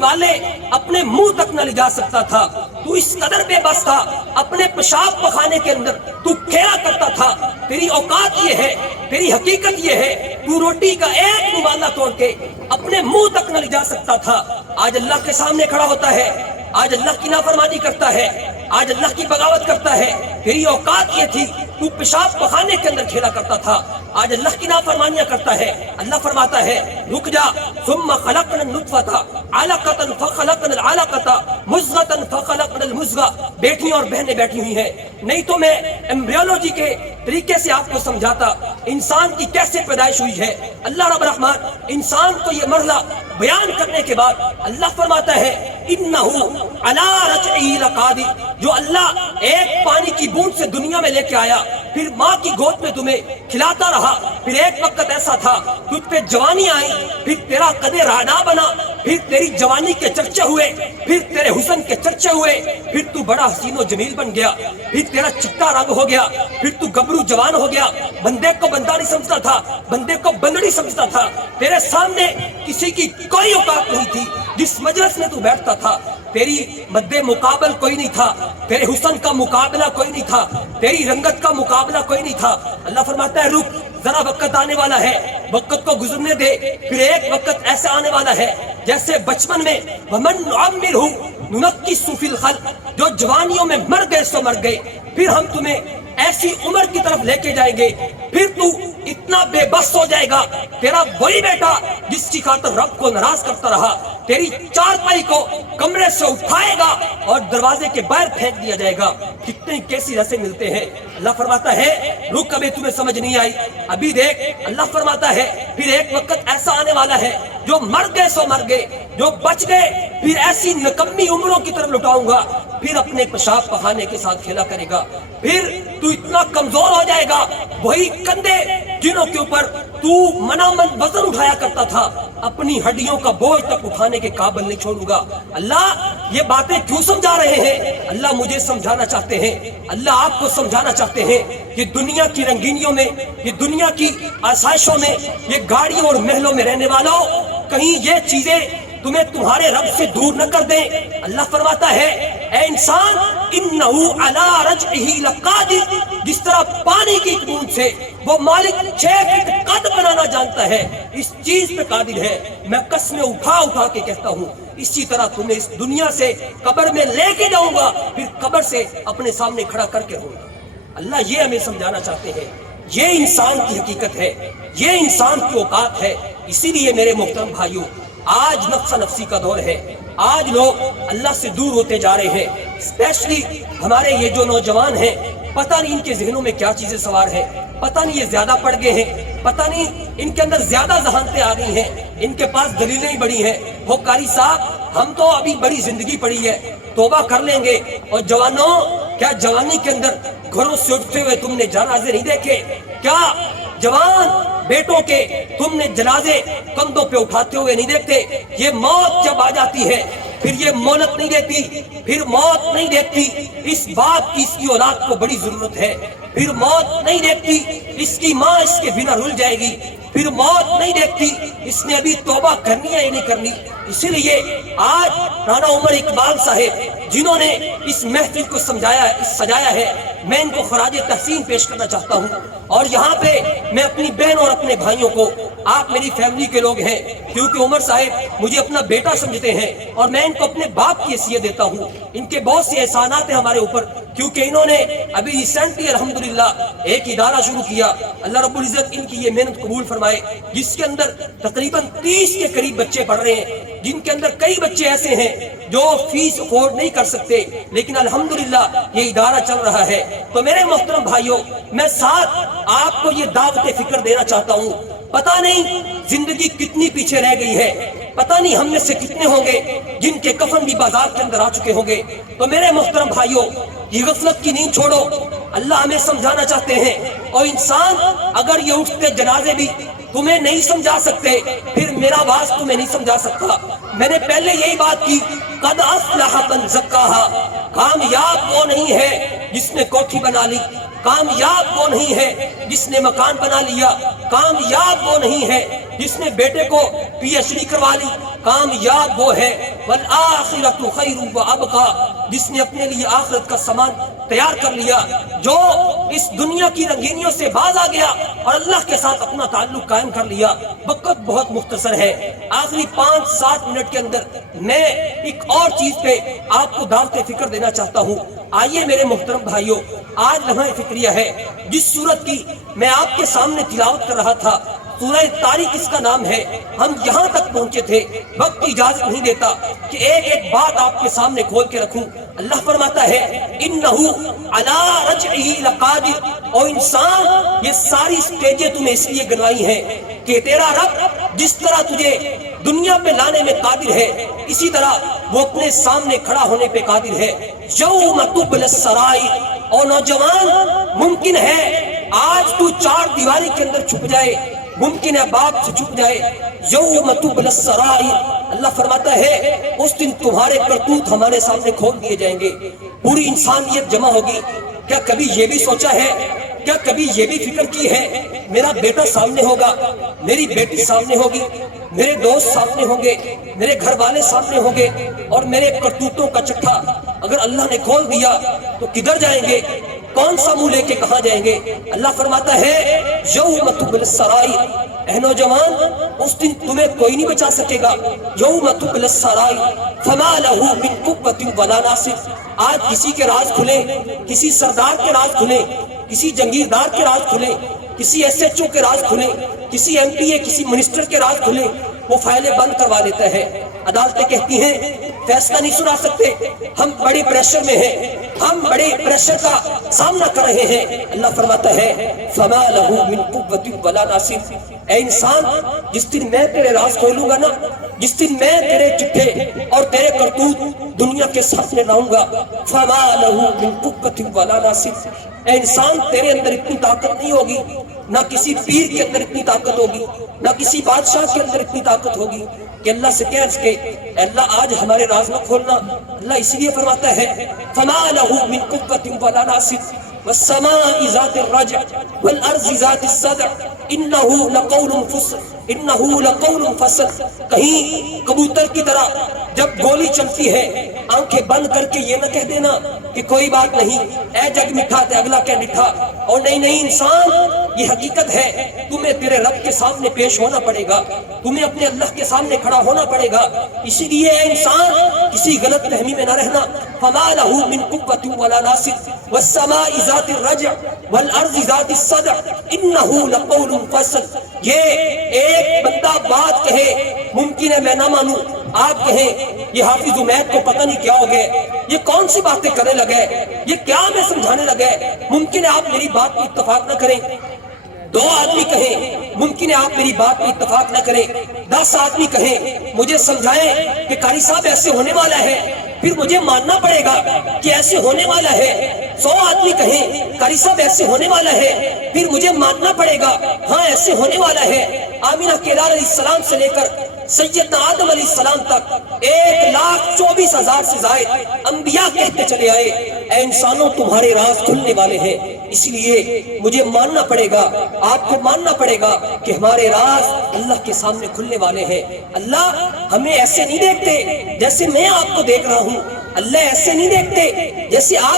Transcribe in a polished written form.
والے اپنے منہ تک نہ لے جا سکتا تھا، تو اس قدر بے بس تھا، اپنے پیشاب پخانے کے اندر تو کھیلا کرتا تھا۔ تیری اوقات یہ ہے، تیری حقیقت یہ ہے، تو روٹی کا ایک نوالا توڑ کے اپنے منہ تک نہ لے جا سکتا تھا۔ آج اللہ کے سامنے کھڑا ہوتا ہے، آج اللہ کی نافرمانی کرتا ہے، آج اللہ کی بغاوت کرتا ہے۔ تیری اوقات یہ تھی، تو پیشاب پخانے کے اندر کھیلا کرتا تھا، آج اللہ کی نافرمانیاں کرتا ہے۔ اللہ فرماتا ہے رک جا، ثم خلقنا النطفة علقة فخلقنا العلقة مضغة فخلقنا المضغة۔ بیٹھی اور بہنیں بیٹھی ہوئی ہیں، نہیں تو میں ایمبریولوجی کے طریقے سے آپ کو سمجھاتا انسان کی کیسے پیدائش ہوئی ہے۔ اللہ رب الرحمن انسان کو یہ مرحلہ بیان کرنے کے بعد اللہ فرماتا ہے انه على رجعه لقادر، جو اللہ ایک پانی کی بوند سے دنیا میں لے کے آیا، پھر ماں کی گود میں تمہیں کھلاتا رہا، پھر ایک وقت ایسا تھا تجھ پہ جوانی آئی، پھر تیرا قد رانا بنا، پھر تیری جوانی کے چرچے ہوئے، پھر تیرے حسن کے چرچے ہوئے، پھر تو بڑا حسین و جمیل بن گیا، پھر تیرا چٹا رنگ ہو گیا، پھر تو گبرو جوان ہو گیا۔ بندے کو بندہ نہیں سمجھتا تھا، بندے کو بندڑی سمجھتا تھا، تیرے سامنے کسی کی کوئی اوقات نہیں تھی۔ جس مجلس میں تو بیٹھتا تھا تیری مد مقابل کوئی نہیں تھا، تیرے حسن کا مقابلہ کوئی نہیں تھا، تیری رنگت کا مقابلہ کوئی نہیں تھا۔ اللہ فرماتا ہے رک، ذرا وقت آنے والا ہے، وقت کو گزرنے دے، پھر ایک وقت ایسا آنے والا ہے جیسے بچپن میں ومن نعمرہ ننکسہ فی الخلق، جو جوانیوں میں مر گئے سو مر گئے، پھر ہم تمہیں ایسی عمر کی طرف لے کے جائیں گے، پھر تو اتنا بے بس ہو جائے گا، تیرا وہی بیٹا جس کی خاطر رب کو ناراض کرتا رہا تیری چارپائی کو کمرے سے اٹھائے گا اور دروازے کے باہر پھینک دیا جائے گا۔ کتنے کیسی رسے ملتے ہیں۔ اللہ فرماتا ہے رک، ابھی تمہیں سمجھ نہیں آئی، ابھی دیکھ۔ اللہ فرماتا ہے پھر ایک وقت ایسا آنے والا ہے جو مر گئے سو مر گئے، جو بچ گئے پھر ایسی نکمی عمروں کی طرف لٹاؤں گا، پھر اپنے پیشاب پخانے کے ساتھ کھیلا کرے گا، پھر تو اتنا کمزور ہو جائے گا، وہی کندھے جنہوں کے اوپر تو منامن وزن اٹھایا کرتا تھا، اپنی ہڈیوں کا بوجھ تک اٹھانے کے قابل نہیں چھوڑوں گا۔ اللہ یہ باتیں کیوں سمجھا رہے ہیں؟ اللہ مجھے سمجھانا چاہتے ہیں، اللہ آپ کو سمجھانا چاہتے ہیں کہ دنیا کی رنگینیوں میں، یہ دنیا کی آسائشوں میں، یہ گاڑیوں اور محلوں میں رہنے والوں، کہیں یہ چیزیں تمہیں تمہارے رب سے دور نہ کر دیں۔ اللہ فرماتا ہے اے انسان انہو علی رجعہ لقادر، جس طرح پانی کی بوند سے وہ مالک 6 فٹ قد بنانا جانتا ہے، اس چیز پہ قادر ہے۔ میں قسمیں اٹھا اٹھا کے کہتا ہوں اسی طرح تمہیں اس دنیا سے قبر میں لے کے جاؤں گا، پھر قبر سے اپنے سامنے کھڑا کر کے ہوں گا۔ اللہ یہ ہمیں سمجھانا چاہتے ہیں، یہ انسان کی حقیقت ہے، یہ انسان کی اوقات ہے۔ اسی لیے میرے محترم بھائیوں، آج نفس نفسی کا دور ہے، آج لوگ اللہ سے دور ہوتے جا رہے ہیں، اسپیشلی ہمارے یہ جو نوجوان ہیں، پتہ نہیں ان کے ذہنوں میں کیا چیزیں سوار ہیں، پتہ نہیں یہ زیادہ پڑھ گئے ہیں، پتہ نہیں ان کے اندر زیادہ ذہانتیں آ گئی ہیں، ان کے پاس دلیلیں ہی بڑی ہیں۔ وہ قاری صاحب ہم تو ابھی بڑی زندگی پڑی ہے، توبہ کر لیں گے۔ اور جوانوں، کیا جوانی کے اندر گھروں سے اٹھتے ہوئے تم نے جنازے نہیں دیکھے؟ کیا جوان بیٹوں کے تم نے جنازے کندھوں پہ اٹھاتے ہوئے نہیں دیکھتے؟ یہ موت جب آ جاتی ہے پھر یہ مہلت نہیں دیتی، پھر موت نہیں دیکھتی۔ اس باپ کی اس کی اولاد کو بڑی ضرورت ہے، پھر موت نہیں دیکھتی۔ اس کی ماں اس کے بنا رل جائے گی، پھر موت نہیں دیکھتی۔ اس نے ابھی توبہ کرنی ہے یا نہیں کرنی؟ اسی لیے آج رانا عمر اقبال صاحب جنہوں نے اس محفل کو سجایا ہے، میں ان کو خراج تحسین پیش کرنا چاہتا ہوں۔ اور یہاں پہ میں اپنی بہن اور اپنے بھائیوں کو، آپ میری فیملی کے لوگ ہیں، کیونکہ عمر صاحب مجھے اپنا بیٹا سمجھتے ہیں اور میں ان کو اپنے باپ کی حیثیت دیتا ہوں۔ ان کے بہت سے احسانات ہیں ہمارے اوپر، کیونکہ انہوں نے ابھی ریسنٹلی الحمدللہ ایک ادارہ شروع کیا۔ اللہ رب العزت ان کی یہ محنت قبول فرمائے، جس کے اندر تقریباً 30 کے قریب بچے پڑھ رہے ہیں، جن کے اندر کئی بچے ایسے ہیں جو فیس افورڈ نہیں کر سکتے، لیکن الحمدللہ یہ ادارہ چل رہا ہے۔ تو میرے محترم بھائیوں، میں ساتھ آپ کو یہ دعوت فکر دینا چاہتا ہوں، پتہ نہیں زندگی کتنی پیچھے رہ گئی ہے، پتہ نہیں ہم میں سے کتنے ہوں گے جن کے کفن بھی بازار کے اندر آ چکے ہوں گے۔ تو میرے محترم بھائیوں، یہ غفلت کی نیند چھوڑو، اللہ ہمیں سمجھانا چاہتے ہیں۔ اور انسان اگر یہ اٹھتے جنازے بھی تمہیں نہیں سمجھا سکتے، پھر میرا باز تمہیں نہیں سمجھا سکتا۔ میں نے پہلے یہی بات کی، قد افلح من زکاہا، کامیاب وہ نہیں ہے جس نے کوٹھی بنا لی، کامیاب وہ نہیں ہے جس نے مکان بنا لیا، کامیاب وہ نہیں ہے جس نے بیٹے کو PhD کروا لی، کامیاب وہ ہے والآخرۃ خیر وابقا، جس نے اپنے لیے آخرت کا سامان تیار کر لیا، جو اس دنیا کی رنگینیوں سے باز آ گیا اور اللہ کے ساتھ اپنا تعلق قائم کر لیا۔ وقت بہت مختصر ہے، آخری 5-7 منٹ کے اندر میں ایک اور چیز پہ آپ کو دعوت فکر دینا چاہتا ہوں۔ آئیے میرے محترم بھائیوں، آج لمحہ فکریہ ہے، جس سورت کی میں آپ کے سامنے تلاوت کر رہا تھا، سورہ طارق اس کا نام ہے، ہم یہاں تک پہنچے تھے، وقت اجازت نہیں دیتا کہ ایک ایک بات آپ کے سامنے کھول کے رکھوں۔ اللہ فرماتا ہے اِنَّهُ عَلَىٰ رَجْعِهِ لَقَادِرٌ، اور انسان یہ ساری سٹیجیں تمہیں اس لیے گنوائی ہیں کہ تیرا رب جس طرح تجھے دنیا پہ لانے میں قادر ہے، اسی طرح وہ اپنے سامنے کھڑا ہونے پہ قادر ہے۔ یوم تبلی السرائر، اور نوجوان ممکن ہے آج تو 4 دیواری کے اندر چھپ جائے، ممکن ہے باپ سے چھپ جائے۔ یوم تبلی السرائر، اللہ فرماتا ہے اس دن تمہارے کرتوت ہمارے سامنے کھول دیے جائیں گے، پوری انسانیت جمع ہوگی۔ کیا کبھی یہ بھی سوچا ہے، کیا کبھی یہ بھی فکر کی ہے میرا بیٹا سامنے ہوگا، میری بیٹی سامنے ہوگی، میرے دوست سامنے ہوں گے، میرے گھر والے سامنے ہوں گے، اور میرے کرتوتوں کا چٹھا اگر اللہ نے کھول دیا تو کدھر جائیں گے، کون سا منہ لے کے کہاں جائیں گے؟ اللہ فرماتا ہے یوم تبلی السرائر، اے نوجوان اس دن تمہیں کوئی نہیں بچا سکے گا۔ یوم تبلی السرائر فما لہ من قوۃ ولا ناصر، آج کسی کے راز کھلے، کسی سردار کے راز کھلے، کسی جنگیردار کے راز کھلے، کسی SHO کے راز کھلے، کسی MPA کسی منسٹر کے راز کھلے، وہ فائلیں بند کروا دیتا ہے۔ عدالتیں کہتی ہیں فیصلہ نہیں سنا سکتے، ہم بڑے پریشر میں ہیں، ہم بڑے پریشر کا سامنا کر رہے ہیں۔ اللہ فرماتا ہے فما لہ من قوۃ ولا ناصر، اے انسان جس دن میں تیرے راز کھولوں گا نا، جس دن میں تیرے چٹھے اور تیرے کرتوت دنیا کے سامنے لاؤں گا، فما لہ من قوۃ ولا ناصر، اے انسان تیرے اندر اتنی طاقت نہیں ہوگی، نہ کسی پیر کے اندر اتنی طاقت ہوگی، نہ کسی بادشاہ کے اندر اتنی طاقت ہوگی کہ اللہ سے کہہ سکے اے اللہ آج ہمارے راز نہ کھولنا۔ اللہ اس لیے فرماتا ہے فما لہ من قوۃ ولا ناصر والسماء ذات الرجع والارض ذات الصدع انہ لقول فصل، انہ لقول فصل، کہیں کبوتر کی طرح جب گولی چلتی ہے آنکھیں بند کر کے یہ نہ کہہ دینا کہ کوئی بات نہیں، اے جگ میٹھا تے اگلا کیا میٹھا، اور نہیں نہیں انسان یہ حقیقت ہے، تمہیں تیرے رب کے سامنے پیش ہونا پڑے گا، تمہیں اپنے اللہ کے سامنے کھڑا ہونا پڑے گا۔ اسی لیے اے انسان کسی غلط فہمی میں نہ رہنا۔ فما لہ من قوۃ ولا ناصر والسماء ذات الرجع والارض ذات الصدع انہ لقول فصل، یہ ایک بندہ بات کہے، ممکن ہے میں نہ مانوں، آپ کہیں یہ حافظ عمید کو پتہ نہیں کیا ہو گئے، یہ کون سی باتیں کرنے لگے، یہ کیا میں سمجھانے لگے، ممکن ہے آپ میری بات پر اتفاق نہ کریں، 2 آدمی کہیں ممکن ہے آپ میری بات پر اتفاق نہ کریں، 10 آدمی کہیں مجھے سمجھائیں کہ قاری صاحب ایسے ہونے والا ہے، پھر مجھے ماننا پڑے گا کہ ایسے ہونے والا ہے۔ 100 آدمی کہیں قاری صاحب ایسے ہونے والا ہے، پھر مجھے ماننا پڑے گا ہاں ایسے ہونے والا ہے۔ آمینہ کیدار علیہ السلام سے لے کر سیدنا آدم علیہ السلام تک 1,24,000 سے زائد انبیاء کہتے چلے آئے اے انسانوں تمہارے راز کھلنے والے ہیں، اس لیے مجھے ماننا پڑے گا، آپ کو ماننا پڑے گا کہ ہمارے راز اللہ کے سامنے کھلنے والے ہیں۔ اللہ ہمیں ایسے نہیں دیکھتے جیسے میں آپ کو دیکھ رہا ہوں، اللہ ایسے نہیں دیکھتے جیسے آپ